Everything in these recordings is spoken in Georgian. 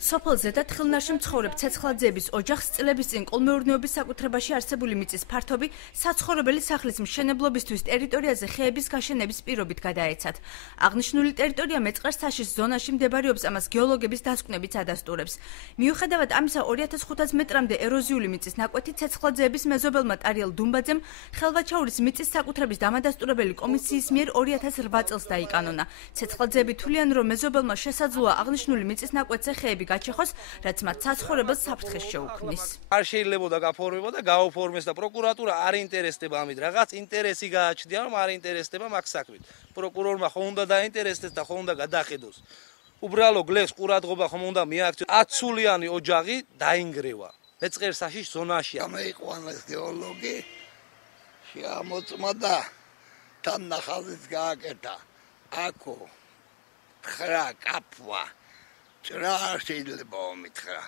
სოფელ ზედათხილნარში მცხოვრებ ცეცხლაძეების ოჯახს წლების წინ კოლმეურნეობის საკუთრებაში არსებული მიწის ფართობი საცხოვრებელი სახლის მშენებლობისთვის ტერიტორიაზე ხეების გაშენების პირობით გადაეცათ. აღნიშნული ტერიტორია მეწყერ საშის ზონაში მდებარეობს, ამას გეოლოგების დასკვნებიც ადასტურებს. მიუხედავად ამისა, 2500 მეტრამდე ეროზიული მიწის ნაკვეთი ცეცხლაძეების მეზობელმა ტარიელ დუმბაძემ ხელვაჩაურის მიწის საკუთრების დამადასტურებელი კომისიის მიერ 2008 წელს დაიკანონა. ცეცხლაძეები თვლიან, რომ მეზობელმა შესაძლოა აღნიშნული მიწის ნაკვეთზე ხეები გაჩეხოს, რაც მათ საცხოვრებელს საფრთხეს შეუქმნის. არ შეიძლება და გაფორმება და გაოფორმეს და პროკურატურა არ ინტერესდება ამით, რაღაც ინტერესი გააჩნია, რომ არ ინტერესდება მაგ საქმით. პროკურორმა ხომ უნდა დაინტერესდეს და ხომ უნდა გადახედოს. უბრალო გლეხს ყურადღება ხომ უნდა მიაქციოს. 10 სულიანი ოჯახი დაინგრევა. მეწყერ საშის ზონაში. ამეიყვანეს გეოლოგი შეამოწმა და თან ნახაზის გააკეთა. აქო ხრა კაფვა ჭრა შეიძლება მითხრა.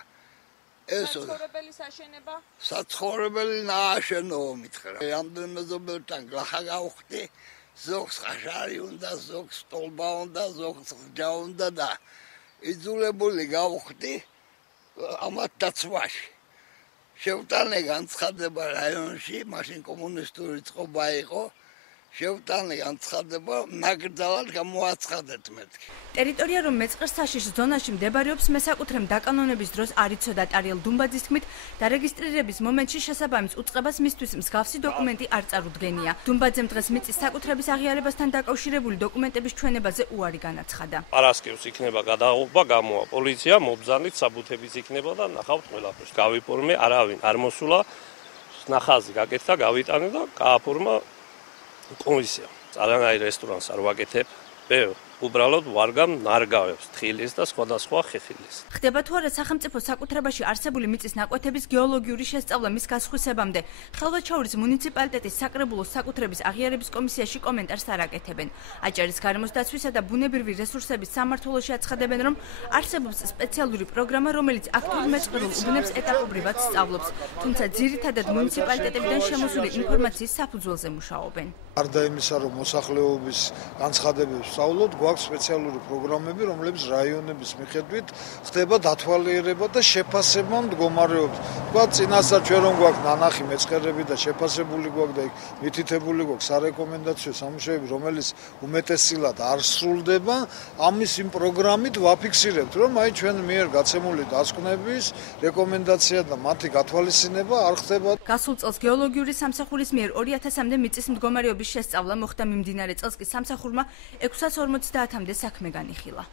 ეს საცხოვრებელი საშენება? საცხოვრებელი ნააშენო მითხრა. რამდენ მეზობელთან გლახა გავხდი, ზოგს ხაშარი უნდა, ზოგს სტოლბა უნდა, ზოგს ხჯა უნდა და იძულებული გავხდი ამათ დაცვაში. შევტანე განცხადება რაიონში, მაშინ კომუნისტური წყობა იყო. შევტანე განცხადება, ნაკრძალად გამოაცხადეთ მეთქი. ტერიტორია, რომ მეწყერ საშის ზონაში მდებარეობს, მესაკუთრემ დაკანონების დროს არ იცოდა ტარიელ დუმბაძის თქმით, დარეგისტრირების მომენტში შესაბამის უწყებას მისთვის მსგავსი დოკუმენტი არ წარუდგენია. დუმბაძემ დღეს მიწის საკუთრების აღიარებასთან დაკავშირებული დოკუმენტების ჩვენებაზე უარი განაცხადა. პარასკევს იქნება გადაღობა, გამოვა პოლიცია, მობრძანით საბუთებიც იქნება და ნახავთ ყველაფერს. გავიფორმე, არავინ არ მოსულა, ნახაზი გაკეთდა, გავიტანე და გააფორმა კომისია. Წარანაირ რესტორანს არ ვაკეთებ. უბრალოდ ვარგამ ნარგავებს, თხილის და სხვადასხვა ხეხილის. ხდება თუ არა სახელმწიფო საკუთრებაში არსებული მიწის ნაკვეთების გეოლოგიური შესწავლა მის გასხვისებამდე, ხელვაჩაურის მუნიციპალიტეტის საკრებულოს საკუთრების აღიარების კომისიაში კომენტარს არ აკეთებენ. აჭარის გარემოს დაცვისა და ბუნებრივი რესურსების სამმართველოში აცხადებენ, რომ არსებობს სპეციალური პროგრამა, რომელიც აქტიურ მეწყრულ უბნებს ეტაპობრივად სწავლობს, თუმცა ძირითადად მუნიციპალიტეტებიდან შემოსული ინფორმაციის საფუძველზე მუშაობენ. გარდა იმისა, რომ მოსახლეობის განცხადებებს სწავლობთ, გვაქვს სპეციალური პროგრამები, რომლებიც რაიონების მიხედვით ხდება დათვალიერება და შეფასება მდგომარეობს. თქვა წინასწარ ჩვენ რომ გვაქვს ნანახი მეწყერები და შეფასებული გვაქვს და მითითებული გვაქვს სარეკომენდაციო სამუშაოები, რომელიც უმეტესწილად არ სრულდება, ამის იმ პროგრამით ვაფიქსირებთ, რომ აი ჩვენ მიერ გაცემული დასკვნების რეკომენდაცია და მათი გათვალისწინება არ ხდება. გასულ წელს გეოლოგიური სამსახურის მიერ 2000-მდე მიწის მდგომარეობის შესწავლა მოხდა, მიმდინარე წელს კი სამსახურმა 650-მდე საქმე განიხილა.